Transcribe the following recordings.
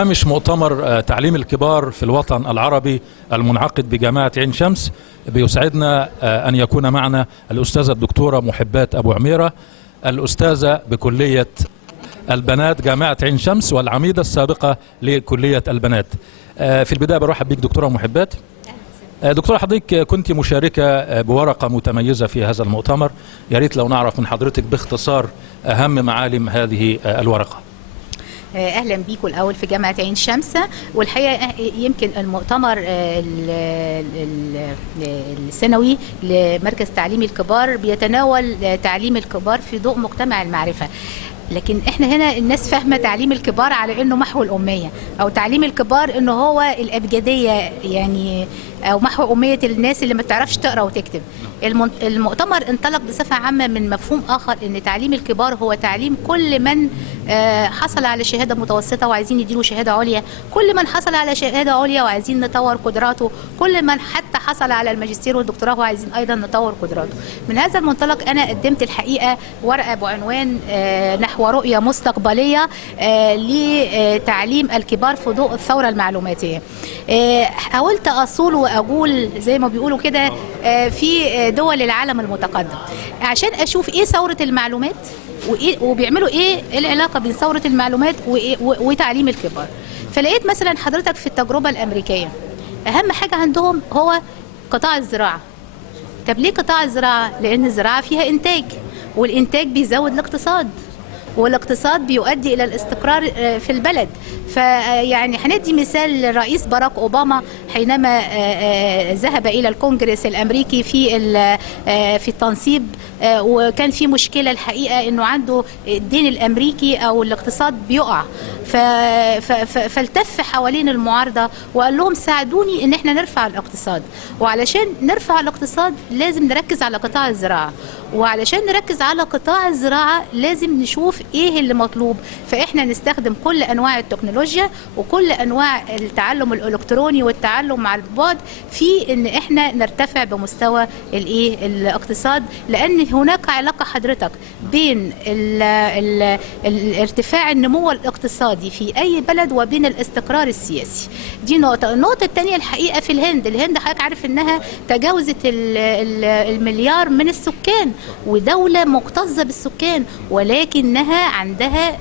هامش مؤتمر تعليم الكبار في الوطن العربي المنعقد بجامعة عين شمس. بيسعدنا أن يكون معنا الأستاذة الدكتورة محبات أبو عميرة، الأستاذة بكلية البنات جامعة عين شمس والعميدة السابقة لكلية البنات. في البداية برحب بك دكتورة محبات. دكتورة، حضرتك كنت مشاركة بورقة متميزة في هذا المؤتمر، يا ريت لو نعرف من حضرتك باختصار أهم معالم هذه الورقة. اهلا بيكم الاول في جامعه عين شمس. والحقيقه يمكن المؤتمر السنوي لمركز تعليم الكبار بيتناول تعليم الكبار في ضوء مجتمع المعرفه، لكن احنا هنا الناس فاهمه تعليم الكبار على انه محو الاميه، او تعليم الكبار انه هو الابجديه، يعني او محو اميه الناس اللي ما بتعرفش تقرا وتكتب. المؤتمر انطلق بصفه عامه من مفهوم اخر، ان تعليم الكبار هو تعليم كل من حصل على شهاده متوسطه وعايزين يديله شهاده عليا، كل من حصل على شهاده عليا وعايزين نطور قدراته، كل من حتى حصل على الماجستير والدكتوراه وعايزين ايضا نطور قدراته. من هذا المنطلق انا قدمت الحقيقه ورقه بعنوان نحو رؤيه مستقبليه لتعليم الكبار في ضوء الثوره المعلوماتيه. حاولت اصول واقول زي ما بيقولوا كده في دول العالم المتقدم عشان اشوف ايه ثوره المعلومات وبيعملوا ايه العلاقه بين ثوره المعلومات وتعليم الكبار. فلقيت مثلا حضرتك في التجربه الامريكيه اهم حاجه عندهم هو قطاع الزراعه. طب ليه قطاع الزراعه؟ لان الزراعه فيها انتاج، والانتاج بيزود الاقتصاد، والاقتصاد بيؤدي الى الاستقرار في البلد. فيعني هندي مثال الرئيس باراك اوباما حينما ذهب الى الكونجرس الامريكي في التنصيب، وكان في مشكله الحقيقه انه عنده الدين الامريكي او الاقتصاد بيقع، فالتف حوالين المعارضه وقال لهم ساعدوني ان احنا نرفع الاقتصاد، وعلشان نرفع الاقتصاد لازم نركز على قطاع الزراعه، وعلشان نركز على قطاع الزراعه لازم نشوف ايه اللي مطلوب. فاحنا نستخدم كل انواع التكنولوجيا وكل انواع التعلم الالكتروني والتعلم على البعد في ان احنا نرتفع بمستوى الاقتصاد، لان هناك علاقه حضرتك بين ارتفاع النمو الاقتصادي في اي بلد وبين الاستقرار السياسي. دي نقطه. النقطه الثانيه الحقيقه في الهند حضرتك عارف انها تجاوزت المليار من السكان، ودوله مكتظه بالسكان، ولكنها عندها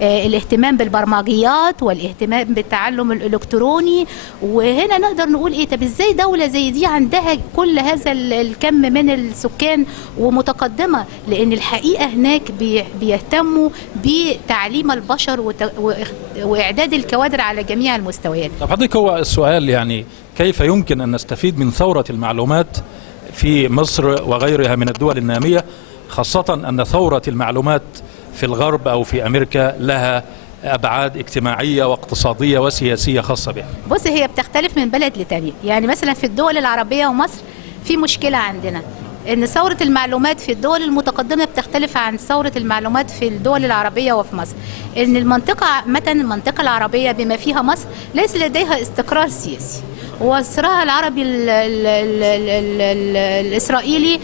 الاهتمام بالبرمجيات والاهتمام بالتعلم الالكتروني. وهنا نقدر نقول ايه، طب ازاي دوله زي دي عندها كل هذا الكم من السكان ومتقدمه؟ لان الحقيقه هناك بيهتموا بتعليم البشر واعداد الكوادر على جميع المستويات. طب حضرتك، هو السؤال يعني كيف يمكن ان نستفيد من ثوره المعلومات في مصر وغيرها من الدول الناميه، خاصه ان ثوره المعلومات في الغرب او في امريكا لها ابعاد اجتماعيه واقتصاديه وسياسيه خاصه بها؟ بص، هي بتختلف من بلد لتانية. يعني مثلا في الدول العربيه ومصر في مشكله عندنا، ان ثوره المعلومات في الدول المتقدمه بتختلف عن ثوره المعلومات في الدول العربيه وفي مصر. ان المنطقه المنطقه العربيه بما فيها مصر ليس لديها استقرار سياسي، والصراع العربي الإسرائيلي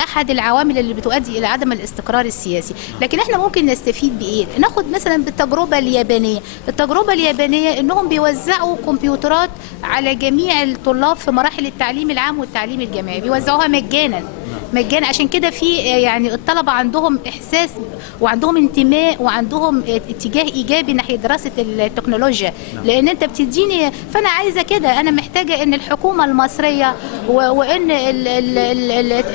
أحد العوامل اللي بتؤدي إلى عدم الاستقرار السياسي. لكن احنا ممكن نستفيد بإيه؟ ناخد مثلا بالتجربة اليابانية. التجربة اليابانية إنهم بيوزعوا كمبيوترات على جميع الطلاب في مراحل التعليم العام والتعليم الجامعي، بيوزعوها مجانا. عشان كده في يعني الطلبه عندهم احساس وعندهم انتماء وعندهم اتجاه ايجابي ناحيه دراسه التكنولوجيا، لان انت بتديني، فانا عايزه كده، انا محتاجه ان الحكومه المصريه وان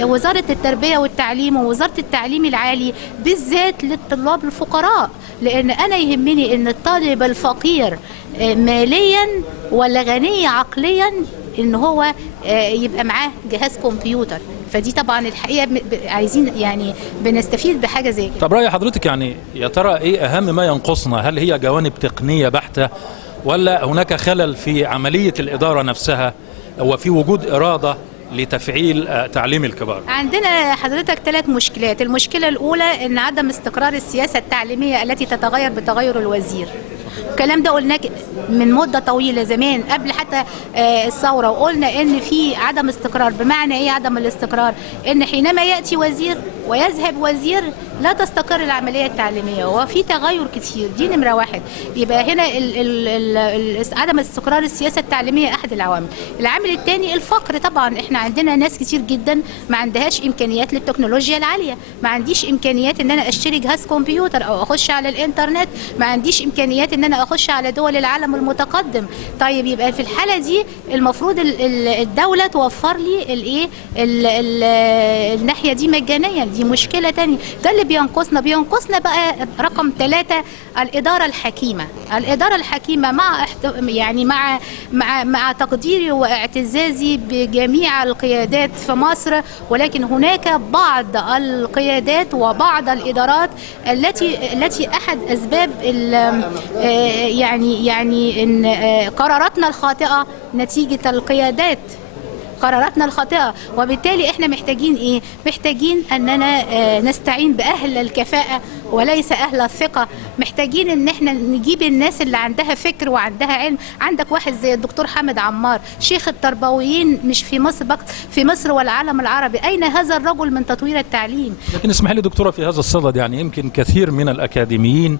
وزاره التربيه والتعليم ووزاره التعليم العالي بالذات للطلاب الفقراء، لان انا يهمني ان الطالب الفقير ماليا ولا غني عقليا ان هو يبقى معاه جهاز كمبيوتر. فدي طبعا الحقيقه عايزين يعني بنستفيد بحاجه زي كده. طب رأي حضرتك يعني يا ترى ايه اهم ما ينقصنا؟ هل هي جوانب تقنيه بحته، ولا هناك خلل في عمليه الاداره نفسها وفي وجود اراده لتفعيل تعليم الكبار؟ عندنا حضرتك 3 مشكلات. المشكله الاولى ان عدم استقرار السياسه التعليميه التي تتغير بتغير الوزير. الكلام ده قلناه من مده طويله زمان قبل حتى الثوره، وقلنا ان في عدم استقرار. بمعنى ايه عدم الاستقرار؟ ان حينما ياتي وزير ويذهب وزير لا تستقر العملية التعليمية، وفي تغير كتير. دي نمرة واحد. يبقى هنا عدم استقرار السياسة التعليمية أحد العوامل. العامل الثاني الفقر. طبعا احنا عندنا ناس كتير جدا ما عندهاش إمكانيات للتكنولوجيا العالية، ما عنديش إمكانيات إن أنا أشتري جهاز كمبيوتر أو أخش على الإنترنت، ما عنديش إمكانيات إن أنا أخش على دول العالم المتقدم. طيب يبقى في الحالة دي المفروض الدولة توفر لي الإيه الناحية دي مجانيا. دي مشكلة تانية. ده اللي بينقصنا بقى رقم 3 الإدارة الحكيمة. الإدارة الحكيمة مع تقديري واعتزازي بجميع القيادات في مصر، ولكن هناك بعض القيادات وبعض الإدارات التي أحد أسباب يعني إن قراراتنا الخاطئة نتيجة القيادات، قراراتنا الخاطئة. وبالتالي احنا محتاجين ايه؟ محتاجين اننا نستعين باهل الكفاءة وليس اهل الثقة. محتاجين ان احنا نجيب الناس اللي عندها فكر وعندها علم. عندك واحد زي الدكتور حامد عمار، شيخ التربويين مش في مصر بس، في مصر والعالم العربي. اين هذا الرجل من تطوير التعليم؟ لكن اسمح لي دكتورة في هذا الصدد، يعني يمكن كثير من الأكاديميين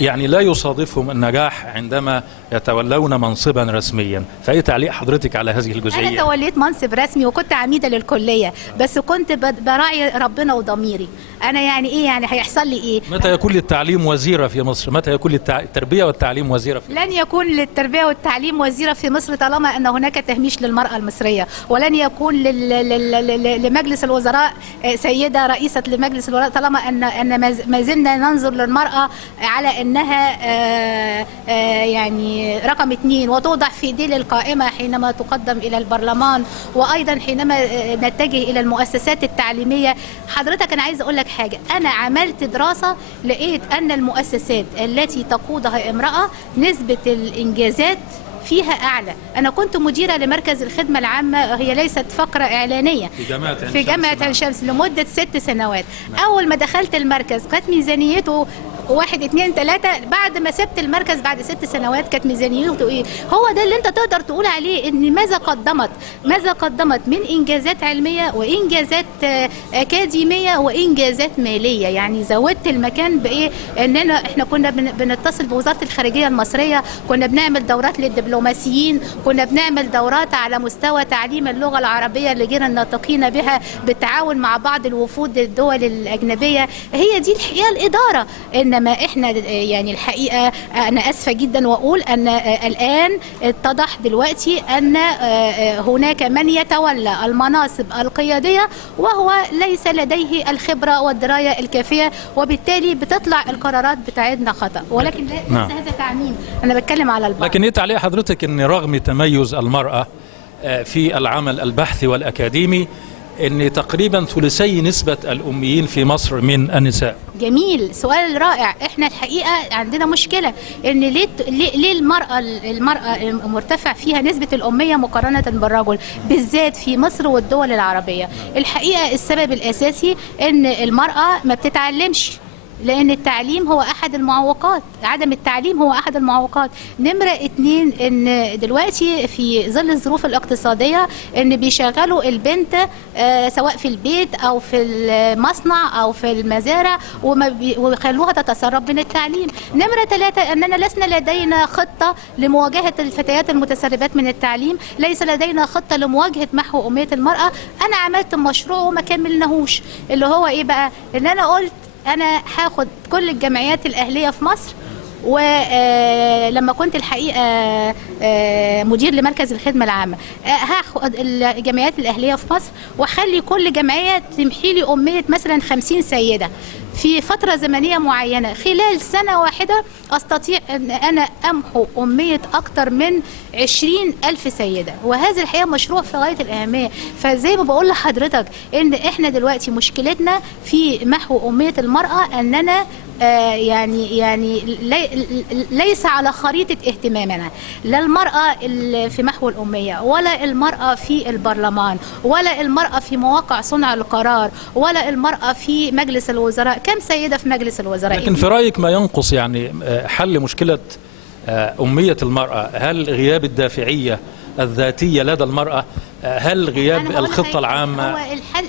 يعني لا يصادفهم النجاح عندما يتولون منصبا رسميا. فأي تعليق حضرتك على هذه الجزئية؟ أنا توليت منصب رسمي وكنت عميدة للكلية، بس كنت براعي ربنا وضميري. أنا يعني إيه؟ يعني هيحصل لي إيه؟ متى يكون للتعليم وزيرة في مصر؟ متى يكون للتربية والتعليم وزيرة في مصر؟ لن يكون للتربية والتعليم وزيرة في مصر طالما أن هناك تهميش للمرأة المصرية، ولن يكون لمجلس الوزراء سيدة رئيسة لمجلس الوزراء طالما أن ما زلنا ننظر للمرأة على أنها يعني رقم 2 وتوضع في ديل القائمة حينما تقدم إلى البرلمان، وأيضا حينما نتجه إلى المؤسسات التعليمية. حضرتك أنا عايز أقول لك حاجة، أنا عملت دراسة لقيت أن المؤسسات التي تقودها امرأة نسبة الإنجازات فيها أعلى. أنا كنت مديرة لمركز الخدمة العامة، هي ليست فقرة إعلانية، في جامعة عين شمس لمدة 6 سنوات. أول ما دخلت المركز كانت ميزانيته 1 2 3. بعد ما سبت المركز بعد 6 سنوات كانت ميزانيته ايه؟ هو ده اللي انت تقدر تقول عليه ان ماذا قدمت من انجازات علميه وانجازات اكاديميه وانجازات ماليه. يعني زودت المكان بايه؟ احنا كنا بنتصل بوزاره الخارجيه المصريه، كنا بنعمل دورات للدبلوماسيين، كنا بنعمل دورات على مستوى تعليم اللغه العربيه اللي جينا نلتقينا بها بالتعاون مع بعض الوفود الدول الاجنبيه. هي دي الحقيقه الاداره. انما احنا يعني الحقيقه انا اسفه جدا واقول ان الان اتضح دلوقتي ان هناك من يتولى المناصب القياديه وهو ليس لديه الخبره والدرايه الكافيه، وبالتالي بتطلع القرارات بتاعتنا خطا. ولكن ليس هذا تعميم، انا بتكلم على البعض. لكن ايه تعليق حضرتك ان رغم تميز المراه في العمل البحثي والاكاديمي ان تقريبا ثلثي نسبة الأميين في مصر من النساء؟ جميل، سؤال رائع. احنا الحقيقة عندنا مشكلة ان ليه المرأة مرتفع فيها نسبة الأمية مقارنة بالرجل بالذات في مصر والدول العربية. الحقيقة السبب الأساسي ان المرأة ما بتتعلمش، لأن التعليم هو أحد المعوقات، عدم التعليم هو أحد المعوقات. نمرة 2 إن دلوقتي في ظل الظروف الاقتصادية إن بيشغلوا البنت سواء في البيت أو في المصنع أو في المزارع ويخلوها تتسرب من التعليم. نمرة 3 أننا لسنا لدينا خطة لمواجهة الفتيات المتسربات من التعليم، ليس لدينا خطة لمواجهة محو أمية المرأة. أنا عملت مشروع وما كملناهوش، اللي هو إيه بقى؟ إن أنا قلت أنا هاخد كل الجمعيات الأهلية في مصر، ولما كنت الحقيقة مدير لمركز الخدمة العامة هاخد الجمعيات الأهلية في مصر وأخلي كل جمعية تمحي لي أمية مثلا 50 سيدة في فترة زمنية معينة. خلال سنة واحدة أستطيع أن أنا أمحو أمية أكثر من 20,000 سيدة، وهذا الحقيقة مشروع في غاية الأهمية. فزي ما بقول لحضرتك إن إحنا دلوقتي مشكلتنا في محو أمية المرأة أننا يعني ليس على خريطة اهتمامنا لا المرأة في محو الأمية، ولا المرأة في البرلمان، ولا المرأة في مواقع صنع القرار، ولا المرأة في مجلس الوزراء. كم سيدة في مجلس الوزراء؟ لكن في رأيك ما ينقص يعني حل مشكلة أمية المرأة؟ هل غياب الدافعية الذاتية لدى المرأة؟ هل غياب أنا هقول الخطة حاجة، العامة؟ هو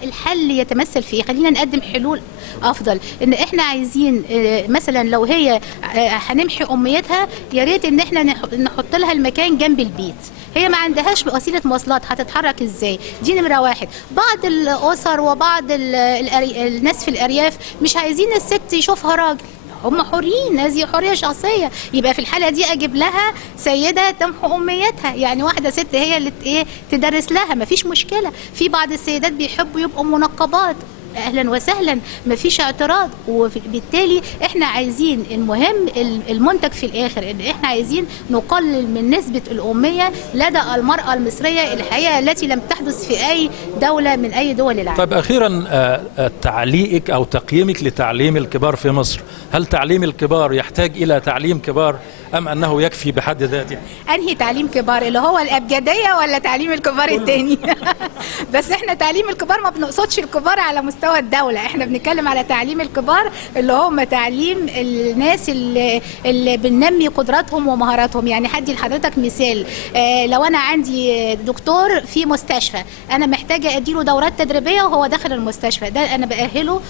الحل يتمثل في إيه؟ خلينا نقدم حلول افضل. ان احنا عايزين مثلا لو هي هنمحي اميتها، يا ريت ان احنا نحط لها المكان جنب البيت. هي ما عندهاش وسيله مواصلات، هتتحرك ازاي؟ دي نمره واحد. بعض الاسر وبعض الناس في الارياف مش عايزين الست يشوفها راجل، هم حرين، هذه حريه شخصيه. يبقى في الحاله دي اجيب لها سيده تمحو اميتها، يعني واحده ست هي اللي تدرس لها، مفيش مشكله. في بعض السيدات بيحبوا يبقوا منقبات، اهلا وسهلا، مفيش اعتراض. وبالتالي احنا عايزين، المهم المنتج في الاخر، ان احنا عايزين نقلل من نسبه الاميه لدى المراه المصريه الحقيقه التي لم تحدث في اي دوله من اي دول العالم. طيب اخيرا، تعليقك او تقييمك لتعليم الكبار في مصر، هل تعليم الكبار يحتاج الى تعليم كبار ام انه يكفي بحد ذاته؟ انهي تعليم كبار، اللي هو الابجديه ولا تعليم الكبار التاني؟ بس احنا تعليم الكبار ما بنقصدش الكبار على مستوى الدوله، احنا بنتكلم على تعليم الكبار اللي هم تعليم الناس اللي بننمي قدراتهم ومهاراتهم. يعني هدي لحضرتك مثال، لو انا عندي دكتور في مستشفى، انا محتاجه اديله دورات تدريبيه وهو داخل المستشفى، ده انا باهله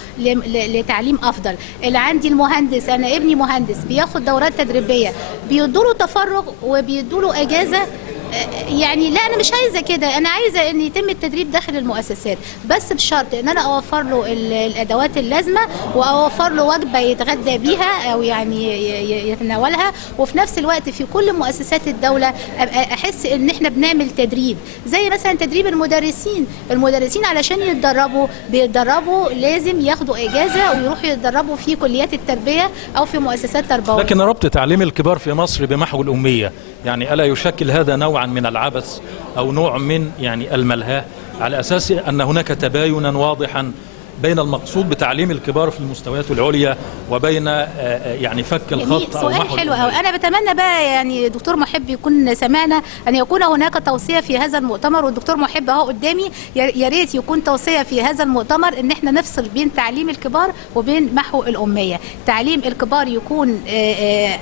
لتعليم افضل. اللي عندي المهندس، انا ابني مهندس بياخد دورات تدريبيه، بيدوا له تفرغ وبيدوا له اجازه. يعني لا، انا مش عايزه كده، انا عايزه ان يتم التدريب داخل المؤسسات، بس بشرط ان انا اوفر له الادوات اللازمه، واوفر له وجبه يتغدى بيها او يعني يتناولها. وفي نفس الوقت في كل مؤسسات الدوله ابقى احس ان احنا بنعمل تدريب، زي مثلا تدريب المدرسين علشان بيتدربوا لازم ياخدوا اجازه ويروحوا يتدربوا في كليات التربيه او في مؤسسات تربويه. لكن ربط تعليم الكبار في مصر بمحو الاميه، يعني الا يشكل هذا نوعا من العبث او نوع من يعني الملهاه، على اساس ان هناك تباينا واضحا بين المقصود بتعليم الكبار في المستويات العليا وبين يعني فك الخط او محو سؤال حلو قوي. انا بتمنى بقى يعني دكتور محب يكون سمعنا، ان يكون هناك توصيه في هذا المؤتمر، والدكتور محب اهو قدامي، يا ريت يكون توصيه في هذا المؤتمر ان احنا نفصل بين تعليم الكبار وبين محو الاميه. تعليم الكبار يكون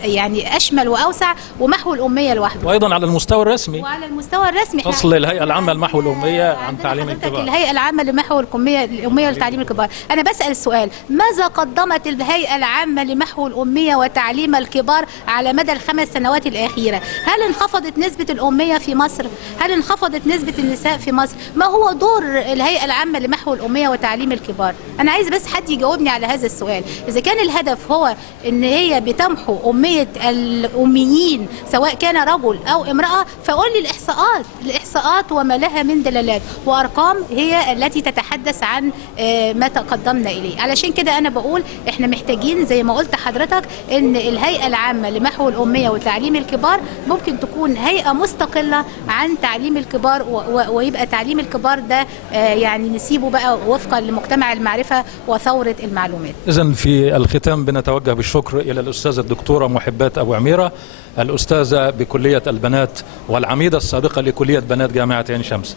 يعني اشمل واوسع، ومحو الاميه لوحده. وايضا على المستوى الرسمي، وعلى المستوى الرسمي فصل الهيئه العامه لمحو الاميه عن تعليم الكبار. الهيئه العامه لمحو الاميه لتعليم الكبار. أنا بسأل السؤال، ماذا قدمت الهيئة العامة لمحو الأمية وتعليم الكبار على مدى ال5 سنوات الأخيرة؟ هل انخفضت نسبة الأمية في مصر؟ هل انخفضت نسبة النساء في مصر؟ ما هو دور الهيئة العامة لمحو الأمية وتعليم الكبار؟ أنا عايز بس حد يجاوبني على هذا السؤال. إذا كان الهدف هو إن هي بتمحو أمية الأميين سواء كان رجل أو امرأة، فقول لي الإحصاءات وما لها من دلالات وأرقام هي التي تتحدث عن ما تقدمنا إليه. علشان كده أنا بقول إحنا محتاجين زي ما قلت حضرتك إن الهيئة العامة لمحو الأمية وتعليم الكبار ممكن تكون هيئة مستقلة عن تعليم الكبار، ويبقى تعليم الكبار ده يعني نسيبه بقى وفقا لمجتمع المعرفة وثورة المعلومات. إذن في الختام بنتوجه بالشكر إلى الأستاذة الدكتورة محبات أبو عميرة، الأستاذة بكلية البنات والعميدة السابقة لكلية بنات جامعة عين شمس.